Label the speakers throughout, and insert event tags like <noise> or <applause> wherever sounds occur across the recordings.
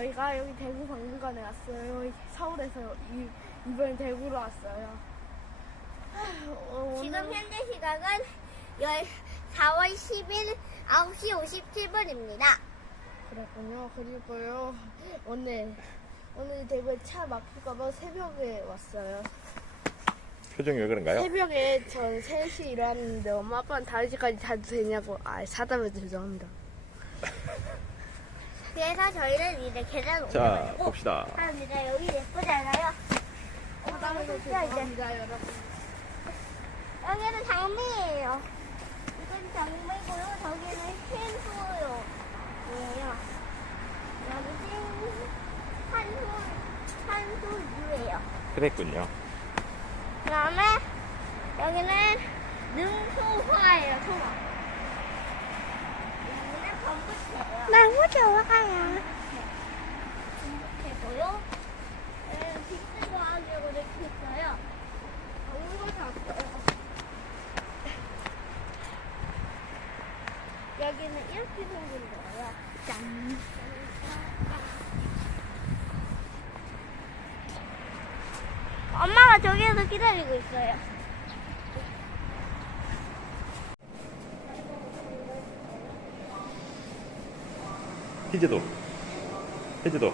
Speaker 1: 저희가 여기 대구 박물관에 왔어요. 서울에서 이, 이번에 대구로 왔어요. 어,
Speaker 2: 지금 현재 시각은 4월 10일 9시 57분입니다.
Speaker 1: 그랬군요. 그리고요 오늘 오늘 대구에 차 막힐까봐 새벽에 왔어요.
Speaker 3: 표정이 왜 그런가요?
Speaker 1: 새벽에 저 3시 일어났는데 엄마 아빠는 5시까지 자도 되냐고 아 사담해서 죄송합니다. <laughs>
Speaker 2: 그래서 저희는 이제 계단
Speaker 3: 자,
Speaker 2: 올라가고
Speaker 3: 봅시다.
Speaker 2: 합니다. 여기 예쁘잖아요.
Speaker 1: 사담해서
Speaker 2: 진짜 이제
Speaker 1: 죄송합니다 여러분.
Speaker 2: 여기는 장미예요. 이건 장미고요. 저기는 흰소요. 예요. 여기는 한소 한소유예요.
Speaker 3: 그랬군요.
Speaker 2: 그다음에 여기는 능소화예요. 소화. 여기는 범부채예요.
Speaker 1: 너무 좋아요.
Speaker 2: 범부채고요. 여기는 빅스과학이라고 이렇게 있어요. 왔어요. 여기는 이렇게 생긴 거예요. 짠. 엄마가 저기에서 기다리고 있어요.
Speaker 3: 희재도. 희재도.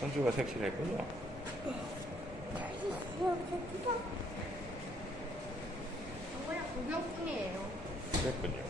Speaker 3: 선주가 색칠을 했군요.
Speaker 1: 그냥 구경뿐이에요.
Speaker 3: 그랬군요.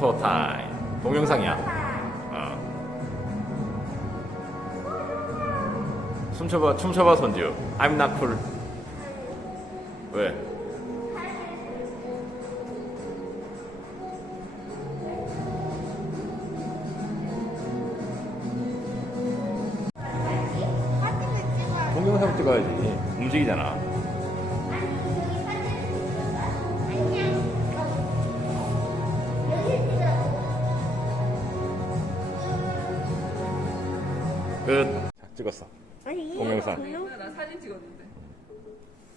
Speaker 3: 포토 타임. 동영상이야. 어. 춤춰봐, 춤춰봐, 선주. I'm not cool. 왜? 동영상 찍어야지. 움직이잖아. 끝. 자, 찍었어.
Speaker 2: 아니,
Speaker 3: 동영상.
Speaker 4: 나 사진 찍었는데.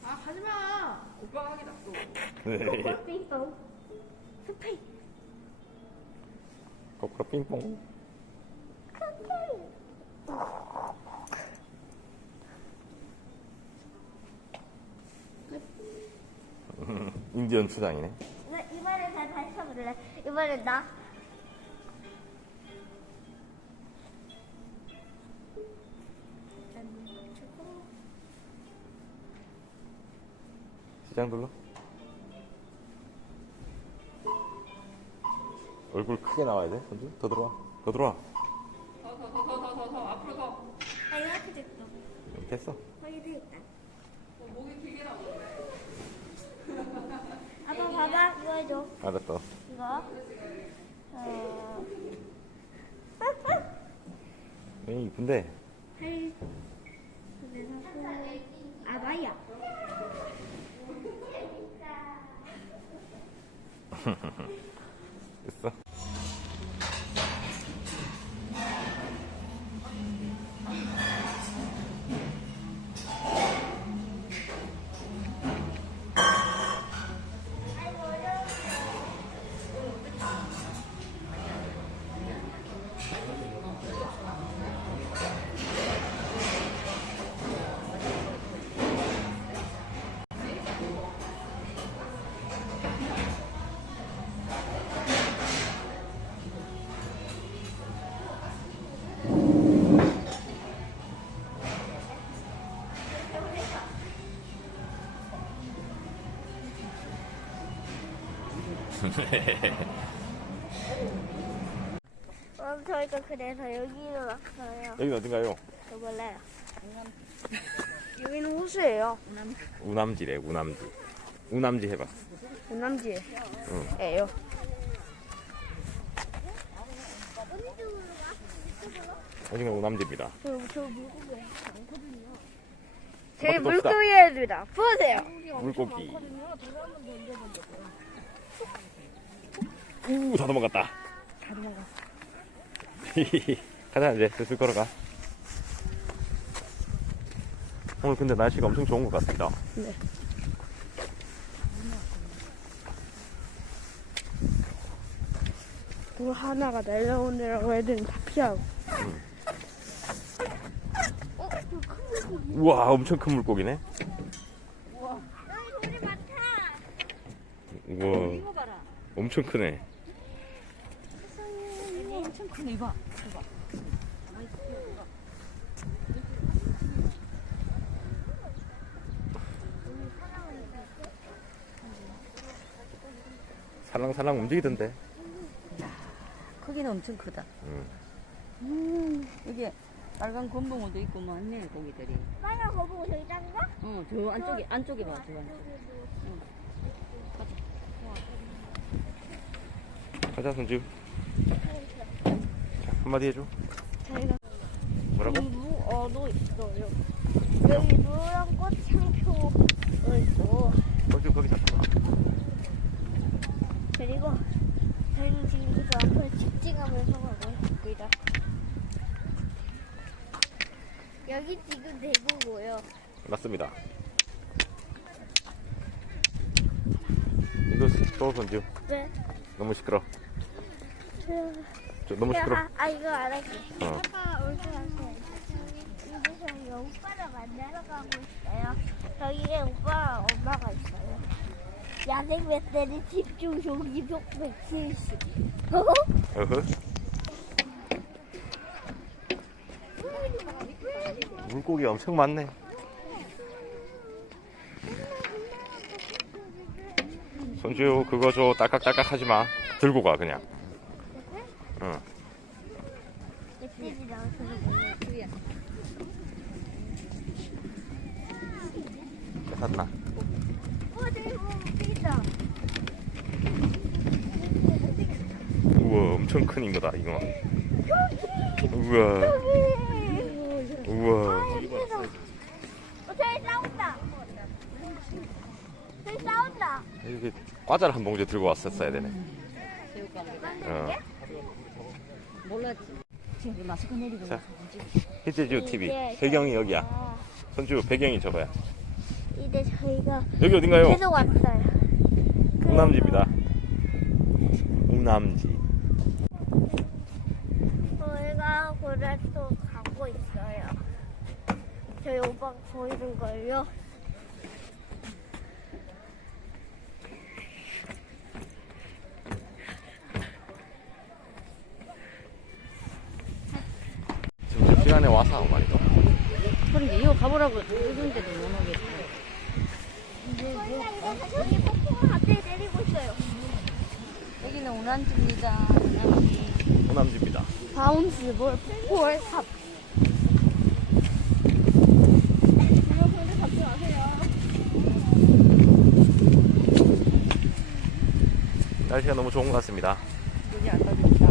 Speaker 1: 아 가지 마.
Speaker 4: 오빠가 하기 낫고.
Speaker 3: 네.
Speaker 2: 빙봉. 스페이.
Speaker 3: 거꾸로 핑퐁. 인디언 추장이네.
Speaker 2: 이번엔 다 다시 쳐볼래. 이번엔 나.
Speaker 3: 시장 둘러. 얼굴 크게 나와야 돼, 선주. 더 들어와. 더 들어와.
Speaker 4: 더, 더, 더, 더, 더, 더, 더. 앞으로 더. 어,
Speaker 2: 아, 이렇게 됐어.
Speaker 3: 됐어.
Speaker 2: 거기 돼 있다.
Speaker 4: 목이 길게 나오는데.
Speaker 2: 아빠 봐봐. 이거 해줘.
Speaker 3: 알았어.
Speaker 2: 이거. 어.
Speaker 3: 에 이쁜데. 어,
Speaker 2: 저희가 그래서 여기로 왔어요.
Speaker 3: 여기 어딘가요?
Speaker 2: 저 몰라요.
Speaker 1: 여기는 호수예요.
Speaker 3: 우남지래 우남지 우남지 해봐
Speaker 1: 우남지예요.
Speaker 3: 여기가 우남지입니다
Speaker 1: 저, 저 물고기. 제
Speaker 3: 없다.
Speaker 1: 물고기입니다. 보세요.
Speaker 3: 물고기 우다 도망갔다.
Speaker 1: 다 도망갔어. <laughs>
Speaker 3: 가자 이제. 슬슬 걸어가. 오늘 근데 날씨가 엄청 좋은 것 같습니다.
Speaker 1: 네. 돌 하나가 날려오느라고 애들은 다 피하고.
Speaker 3: 우와 엄청 큰 물고기네. 우와. 엄청 크네
Speaker 4: 엄청 크네 이봐.
Speaker 3: 살랑살랑 움직이던데
Speaker 5: 크기는 엄청 크다.
Speaker 3: 응.
Speaker 5: 음, 여기 빨간 건봉어도 있고 많네 고기들이.
Speaker 2: 빨간 거 보고 저기 작은 거?
Speaker 5: 어, 저 안쪽에 안쪽에 봐, 저 안쪽에.
Speaker 3: 가자 손주 자, 한마디 해줘
Speaker 1: 저희가
Speaker 3: 뭐라고?
Speaker 1: 무어도 있어요.
Speaker 2: 여기 노란 꽃향표 있고
Speaker 3: 손주 거기 잡혀봐
Speaker 2: 그리고 저희는 지금 그 앞을 직진하면서 가고 있습니다. 여기 지금 대구고요.
Speaker 3: 맞습니다 이거 또 손주
Speaker 2: 네.
Speaker 3: 너무 시끄러 저, 너무 시끄러
Speaker 2: 아, 아 이거 안 할게.
Speaker 3: 어.
Speaker 2: 아까 올때 왔어요. 이제 저희 오빠를 만나러 가고 있어요. 저기에 오빠랑 엄마가 있어요. 야생 멧돼지 집중 조기속 170.
Speaker 3: 어허 물고기 엄청 많네 손주 그거 줘 딸깍딸깍 하지 마 들고 가 그냥 응
Speaker 2: 멧돼지 나와서
Speaker 3: 샀나
Speaker 2: 어, 저기 뭐 움직인다.
Speaker 3: 우와 엄청 큰 인거다 이거 우와 우와
Speaker 2: 어, 저기 싸운다. 저기 싸운다.
Speaker 3: 이게 과자를 한 봉지 들고 왔었어야 되네 어.
Speaker 5: 몰랐지. 지금 마스크 내리고
Speaker 3: 자. 히트지오 TV
Speaker 2: 이제
Speaker 3: 배경이 여기야
Speaker 2: 아,
Speaker 3: 손주 배경이 저거야
Speaker 2: 이제 저희가
Speaker 3: 여기 어딘가요?
Speaker 2: 계속 왔어요.
Speaker 3: 우남지입니다 우남지
Speaker 2: 저희가 그래서 가고 있어요. 저희 오빠가 보이는 걸요.
Speaker 3: 점심시간에 와서 하고 말이죠
Speaker 5: 그런데 이거 가보라고 요즘데도 못 오겠어.
Speaker 2: 저기 폭풍을 갑자기 내리고 있어요.
Speaker 5: 여기는 우남지입니다. 우남지.
Speaker 3: 우남지입니다
Speaker 1: 바운스 볼 폴, 탑.
Speaker 3: 날씨가 너무 좋은 것 같습니다
Speaker 5: 여기 안 따집니다.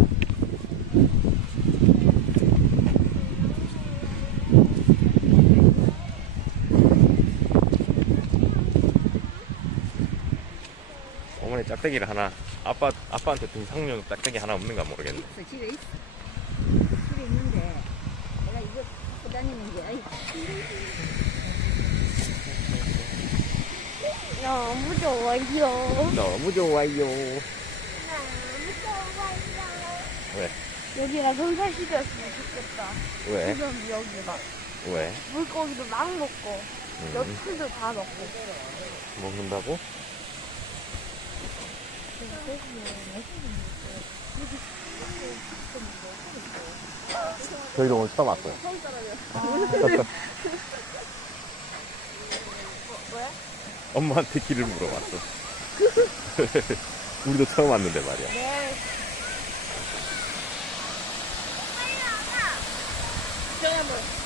Speaker 3: 짝대기를 하나 아빠 아빠한테 등상용 짝대기 하나 없는가 모르겠네
Speaker 5: 있어, 집에 있어. 집에 있는데 내가 이거 갖고 다니는 게 아이 <laughs>
Speaker 1: 너무 좋아요.
Speaker 3: 너무 좋아요 왜?
Speaker 1: 여기가 선사시대였으면 좋겠다.
Speaker 3: 왜?
Speaker 1: 지금 여기가.
Speaker 3: 왜?
Speaker 1: 물고기도 막 먹고,
Speaker 3: 음,
Speaker 1: 엿풀도 다 먹고.
Speaker 3: 먹는다고? 저희도 오늘 처음 왔어요 <laughs> 엄마한테 길을 물어봤어 <laughs> 우리도 처음 왔는데 말이야.
Speaker 2: 네. 소리!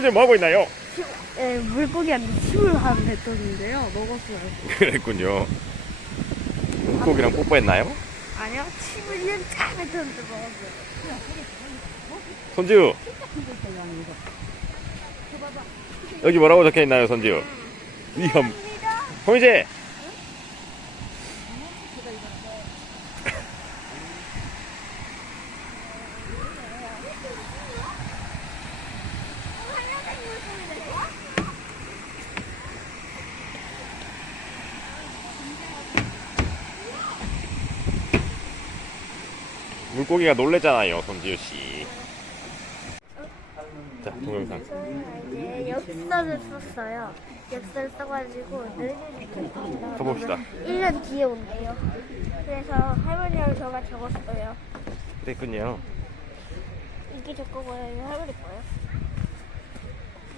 Speaker 3: 손님 뭐 하고 있나요?
Speaker 1: 네, 물고기한테 침을 한 뱉었는데요. 먹었어요. <laughs>
Speaker 3: 그랬군요. 물고기랑 뽀뽀했나요?
Speaker 1: 아니요, 침을 이런 차 뱉었는데 먹었어요.
Speaker 3: 손지우. 여기 뭐라고 적혀 있나요, 손지우? 위험. 홍이재. 물고기가 놀랬잖아요, 손지우 씨. 자, 동영상.
Speaker 2: 이제 엽서를 썼어요. 엽서를 써가지고 내년에
Speaker 3: 써봅시다.
Speaker 2: 1년 뒤에 온대요. 그래서 할머니랑 저가 적었어요.
Speaker 3: 그랬군요.
Speaker 2: 이게 저 거고요. 이거 할머니 거요.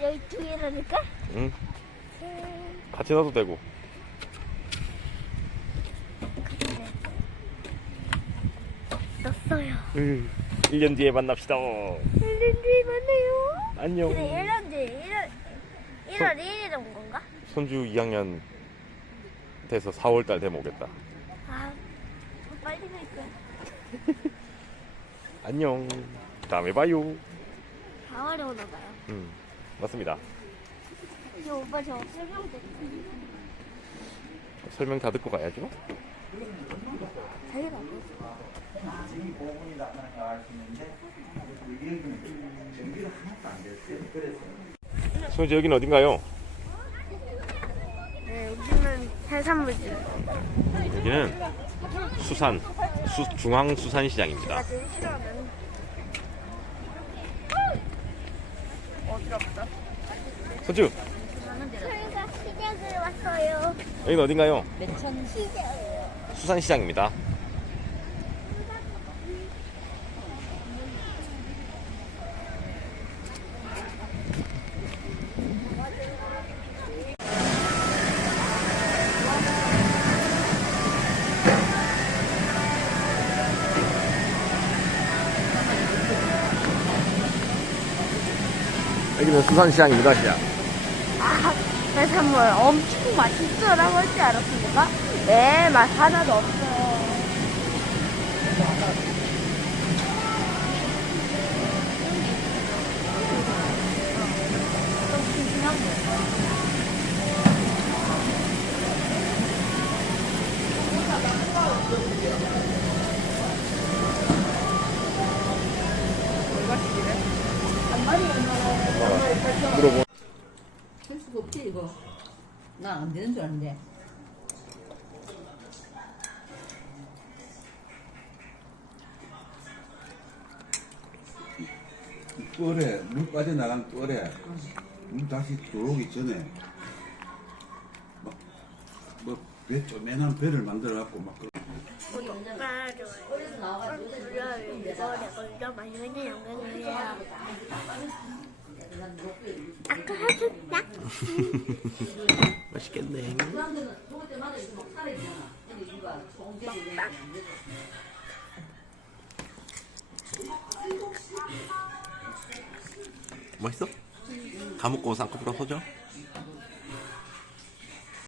Speaker 2: 여기 뒤에 넣으니까
Speaker 3: 응. 같이 넣어도 되고.
Speaker 2: 넣었어요.
Speaker 3: 1년 뒤에 만납시다.
Speaker 2: 1년 뒤에 만나요.
Speaker 3: 안녕.
Speaker 2: 근데 1년 뒤에 1월 1월 1일에 온 건가?
Speaker 3: 손주 2학년 돼서 4월 달 되면 오겠다.
Speaker 2: 아, 더 빨리 갈 거야. <laughs>
Speaker 3: 안녕. 다음에 봐요.
Speaker 2: 4월에 오나 봐요.
Speaker 3: 음, 맞습니다.
Speaker 2: 이제 오빠 저 설명돼.
Speaker 3: 설명 다 듣고 가야죠.
Speaker 2: 자기가 뭐?
Speaker 3: 손주 여기는 어딘가요?
Speaker 1: 네, 여기는 해산물질.
Speaker 3: 여기는 수산, 수, 중앙수산시장입니다.
Speaker 1: 싫어하는. 어지럽다.
Speaker 3: 손주,
Speaker 2: 저희가 시장을 왔어요.
Speaker 3: 여기는 어딘가요?
Speaker 5: 매천
Speaker 2: 시장.
Speaker 3: 수산시장입니다. 여기는 수산시장입니다, 시장.
Speaker 1: 아, 해산물 엄청 맛있어라고 할 줄 알았습니까? 네, 맛 하나도 없어요.
Speaker 5: 난 안 되는 줄 알았는데.
Speaker 6: 또래, 물 빠져나간 또래, 물 다시 들어오기 전에, 막, 뭐, 배, 쪼매난 배를 만들어갖고, 막,
Speaker 2: 그런. 똑바로 물을 이거를 올려 마요네 양면을 해요. 아까 하셨다. <laughs>
Speaker 5: 맛있겠네. 맛있어? 다 먹고 쌍꺼풀 터져?